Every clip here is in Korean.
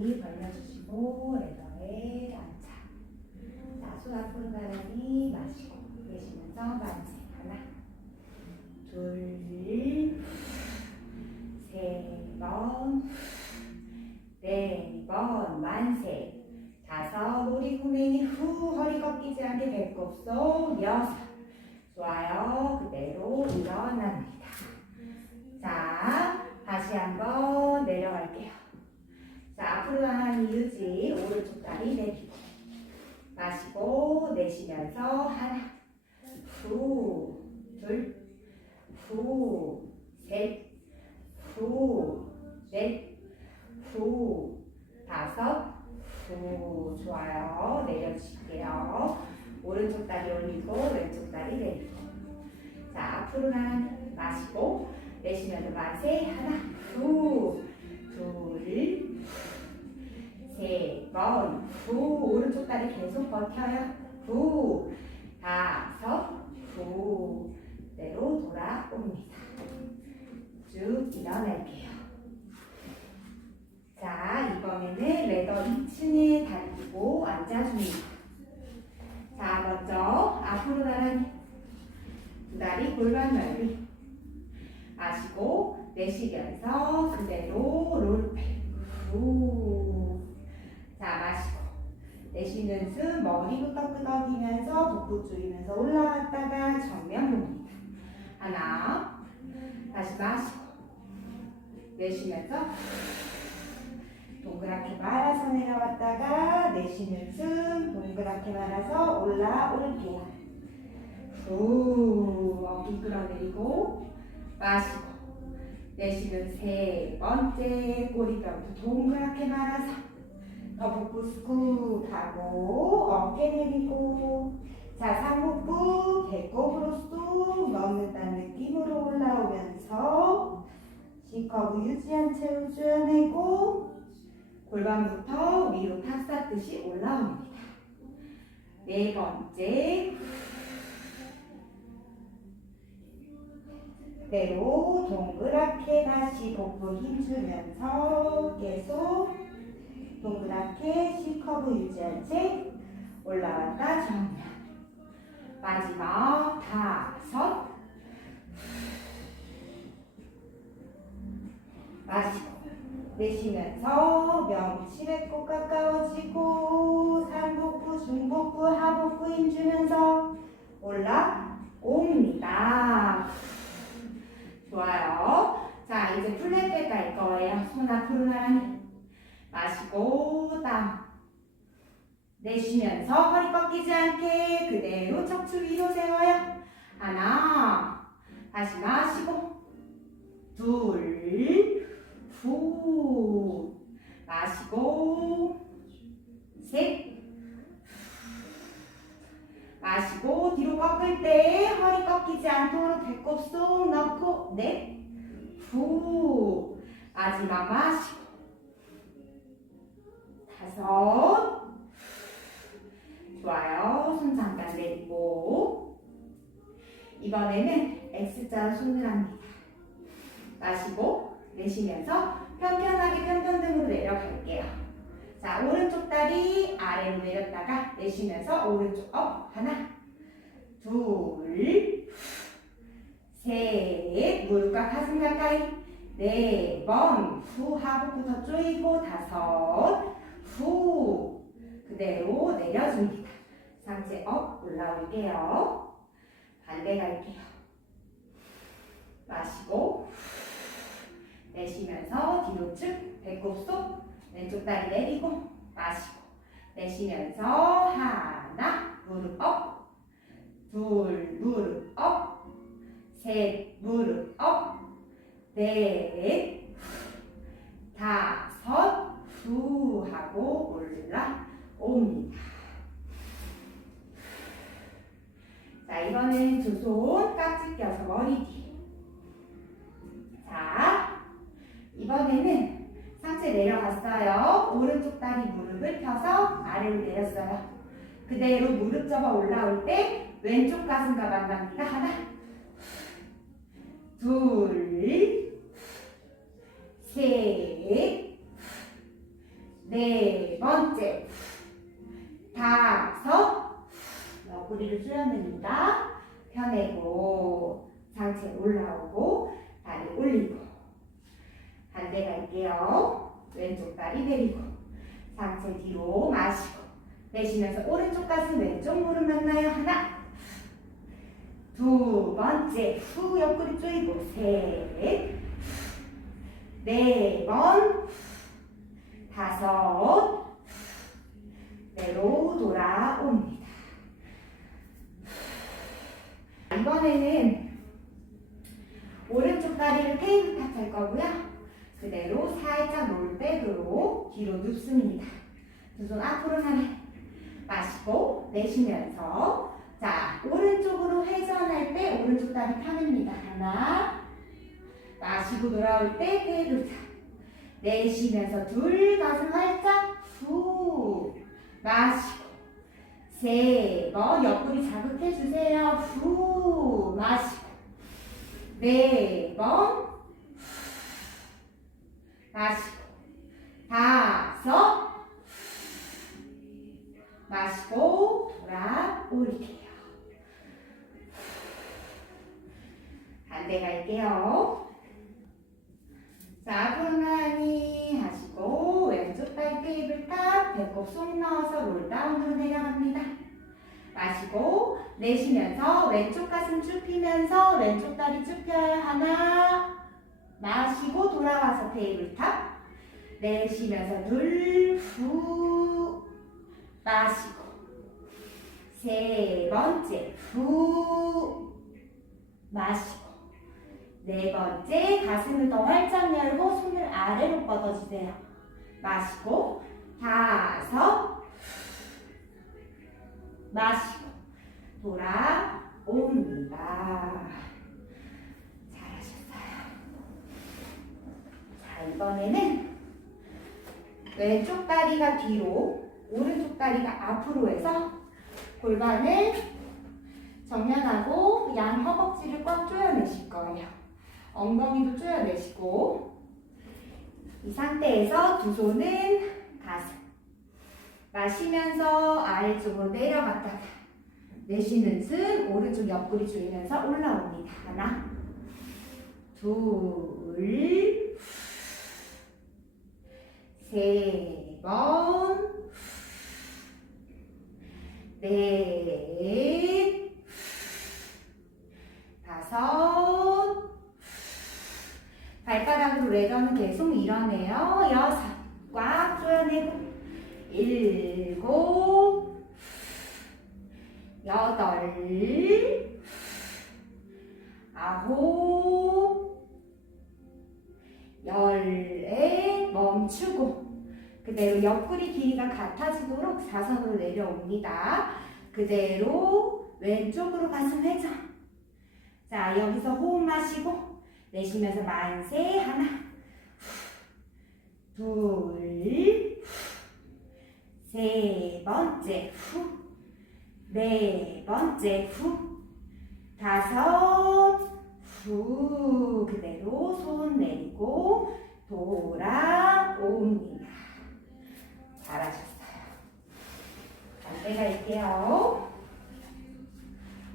다리 벌려주시고 레더에 앉아. 자, 손 앞으로 가라니 마시고 내쉬면서 만세. 하나, 둘, 세 번, 네 번, 만세. 다섯, 우리 구매니 후, 허리 꺾이지 않게 배꼽 속, 여섯. 좋아요. 그대로 일어납니다. 자, 다시 한번 내려갈게요. 자, 앞으로 나가는 유지, 오른쪽 다리 내리고. 마시고, 내쉬면서 하나, 후, 둘, 후, 셋, 후, 넷, 후, 다섯, 후. 좋아요. 내려주실게요. 오른쪽 다리 올리고, 왼쪽 다리 내리고. 자, 앞으로 난 마시고, 내쉬면서 만세. 하나, 후, 둘, 세 번, 후. 오른쪽 다리 계속 버텨요. 후, 다섯, 후. 대로 돌아옵니다. 쭉 일어날게요. 자, 이번에는 레더 2층에 다리고 앉아줍니다. 자, 먼저 앞으로 나란히 두 다리 골반 넓이 마시고 내쉬면서 그대로 롤백 후. 자, 마시고 내쉬는 숨 머리부터 끄덕이면서 복부 조이면서 올라갔다가 정면 봅니다. 하나 다시 마시고 내쉬면서 동그랗게 말아서 내려왔다가 내쉬는 숨 동그랗게 말아서 올라올게요. 후 어깨 끌어내리고 마시고 내쉬는 세 번째 꼬리뼈부터 동그랗게 말아서 더 복부 스쿠 하고 어깨 내리고 자 상복부 배꼽으로 쑥 넣는다는 느낌으로 올라오면서 C커브 유지한 채 우주어내고 골반부터 위로 탑 쌓듯이 올라옵니다. 네 번째 대로 동그랗게 다시 복부 힘주면서 계속 동그랗게 C커브 유지한 채 올라왔다. 정면 마지막 다섯. 마시고 내쉬면서 명치 배꼽 가까워지고 상복부 중복부 하복부 힘주면서 올라옵니다. 좋아요. 자 이제 플랫백 갈 거예요. 손 앞으로 나란히 마시고 땀 내쉬면서 허리 꺾이지 않게 그대로 척추 위로 세워요. 하나, 다시 마시고, 둘, 후, 마시고, 셋, 마시고, 뒤로 꺾을 때 허리 꺾이지 않도록 배꼽 쏙 넣고, 넷, 후, 마지막 마시고, 다섯, 좋아요. 손 잠깐 내리고 이번에는 X자 손을 합니다. 마시고 내쉬면서 편편하게 편편등으로 내려갈게요. 자 오른쪽 다리 아래로 내렸다가 내쉬면서 오른쪽 업 하나 둘 셋 무릎과 가슴 가까이 네 번 후 하복부터 조이고 다섯 후 그대로 내려줍니다. 상체 업 올라올게요. 반대 갈게요. 마시고 내쉬면서 뒤로 쭉 배꼽 속 왼쪽 다리 내리고 마시고 내쉬면서 하나 무릎 업 둘 무릎 업셋 무릎 업넷 다섯 후 하고 올라옵니다. 자, 이번엔 두 손 깍지 껴서 머리 뒤. 자, 이번에는 상체 내려갔어요. 오른쪽 다리 무릎을 펴서 아래로 내렸어요. 그대로 무릎 접어 올라올 때 왼쪽 가슴과 만납니다. 하나, 둘, 셋, 네 번째 다섯 옆구리를 줄여냅니다. 펴내고 상체 올라오고 다리 올리고 반대 갈게요. 왼쪽 다리 내리고 상체 뒤로 마시고 내쉬면서 오른쪽 가슴 왼쪽 무릎 만나요. 하나 두 번째 후 옆구리 조이고 셋네 번 다섯 내로 돌아옵니다. 이번에는 오른쪽 다리를 테이블 탑할 거고요. 그대로 살짝 롤백으로 뒤로 눕습니다. 두 손 앞으로 나래 마시고 내쉬면서 자 오른쪽으로 회전할 때 오른쪽 다리 펴냅니다. 하나 마시고 돌아올 때 테이블 탑 내쉬면서 둘 가슴 활짝 후 마시고 세번 옆구리 자극해 주세요. 후 마시고 네번 마시고 다섯 마시고 돌아올게요. 반대 갈게요. 자, 앞으로 나란히 하시고 왼쪽 다리 속 넣어서 롤다운으로 내려갑니다. 마시고 내쉬면서 왼쪽 가슴 쭉 펴면서 왼쪽 다리 쭉 펴요. 하나 마시고 돌아와서 테이블탑 내쉬면서 둘 후 마시고 세 번째 후 마시고 네 번째 가슴을 더 활짝 열고 손을 아래로 뻗어주세요. 마시고 다섯 마시고 돌아옵니다. 이번에는 왼쪽 다리가 뒤로 오른쪽 다리가 앞으로 해서 골반을 정면하고 양 허벅지를 꽉 조여내실 거예요. 엉덩이도 조여내시고 이 상태에서 두 손은 가슴 마시면서 아래쪽으로 내려갔다가 내쉬는 숨 오른쪽 옆구리 조이면서 올라옵니다. 하나 둘셋번 넷, 다섯, 발바닥으로 레더는 계속 밀어내요. 여섯, 꽉 조여내고, 일곱, 여덟, 아홉, 열에 멈추고, 그대로 옆구리 길이가 같아지도록 사선으로 내려옵니다. 그대로 왼쪽으로 가슴 회전. 자, 여기서 호흡 마시고 내쉬면서 만세 하나, 둘, 세 번째 후, 네 번째 후, 다섯 후 그대로 손 내리고 돌아옵니다. 잘하셨어요. 반대 갈게요.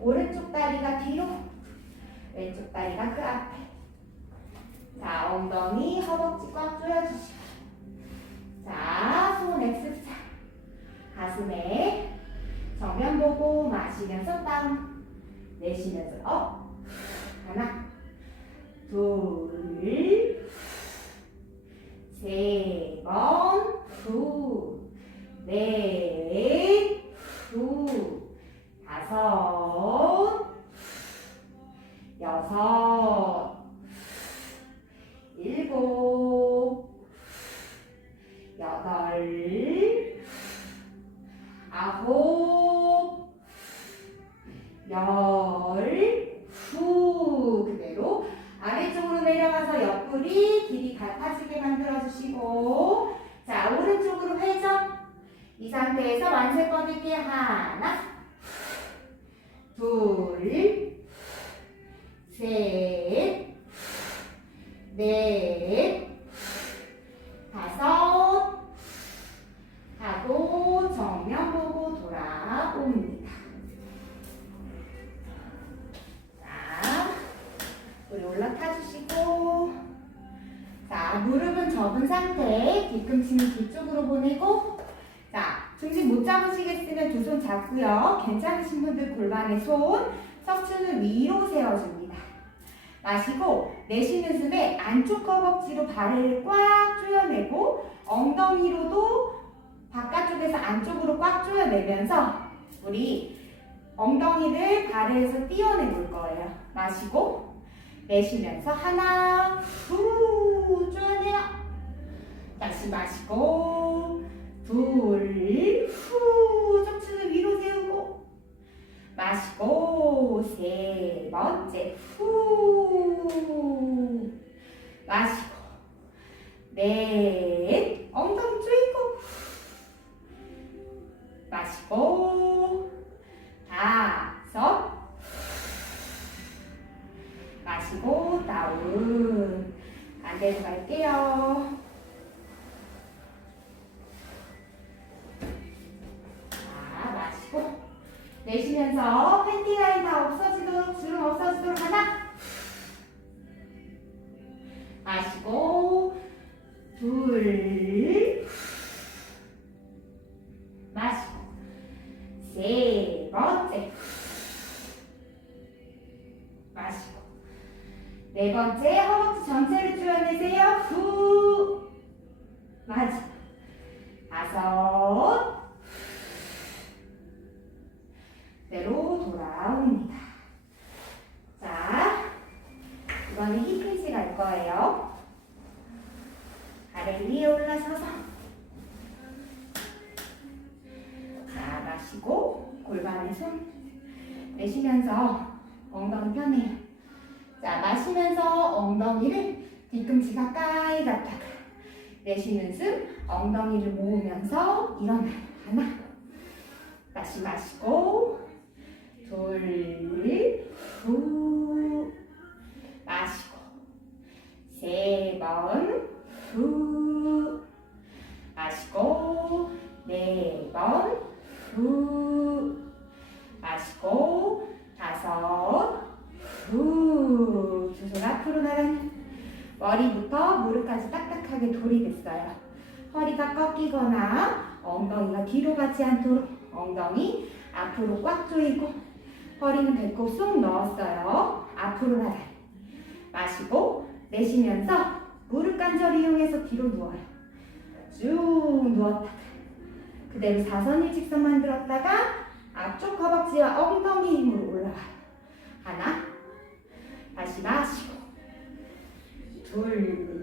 오른쪽 다리가 뒤로, 왼쪽 다리가 그 앞에. 자, 엉덩이, 허벅지 꽉 조여주시고. 자, 손 X자. 가슴에 정면 보고 마시면서 다운. 내쉬면서 업. 하나, 둘, 세 번, 후, 넷, 상태에서 완세 꺼내기 하나. 둘셋넷 다섯. 하고 정면 보고 돌아옵니다. 자, 우리 올라타 주시고. 자, 무릎은 접은 상태 뒤꿈치는 뒤쪽으로 보내고. 자, 중심 못 잡으시겠으면 두 손 잡고요 괜찮으신 분들 골반에 손 척추는 위로 세워줍니다 마시고 내쉬는 숨에 안쪽 허벅지로 발을 꽉 조여내고 엉덩이로도 바깥쪽에서 안쪽으로 꽉 조여내면서 우리 엉덩이를 발에서 띄어내 볼 거예요. 마시고 내쉬면서 하나 후 조여내요. 다시 마시고 둘 후. 척추를 위로 세우고. 마시고 세 번째 후. 마시고 넷 엉덩이 조이고. 마시고 다섯. 마시고 다운. 반대로 갈게요 마시고 둘 골반에 손 내쉬면서 엉덩이 펴내요 자 마시면서 엉덩이를 뒤꿈치 가까이 갖다가 내쉬는 숨 엉덩이를 모으면서 일어나요. 하나. 다시 마시고 둘 딱딱하게 돌이겠어요. 허리가 꺾이거나 엉덩이가 뒤로 가지 않도록 엉덩이 앞으로 꽉 조이고 허리는 배꼽 쏙 넣었어요. 앞으로 나가요 마시고 내쉬면서 무릎 관절 이용해서 뒤로 누워요. 쭉 누웠다가 그대로 사선 일직선 만들었다가 앞쪽 허벅지와 엉덩이 힘으로 올라가요. 하나, 다시 마시고, 둘,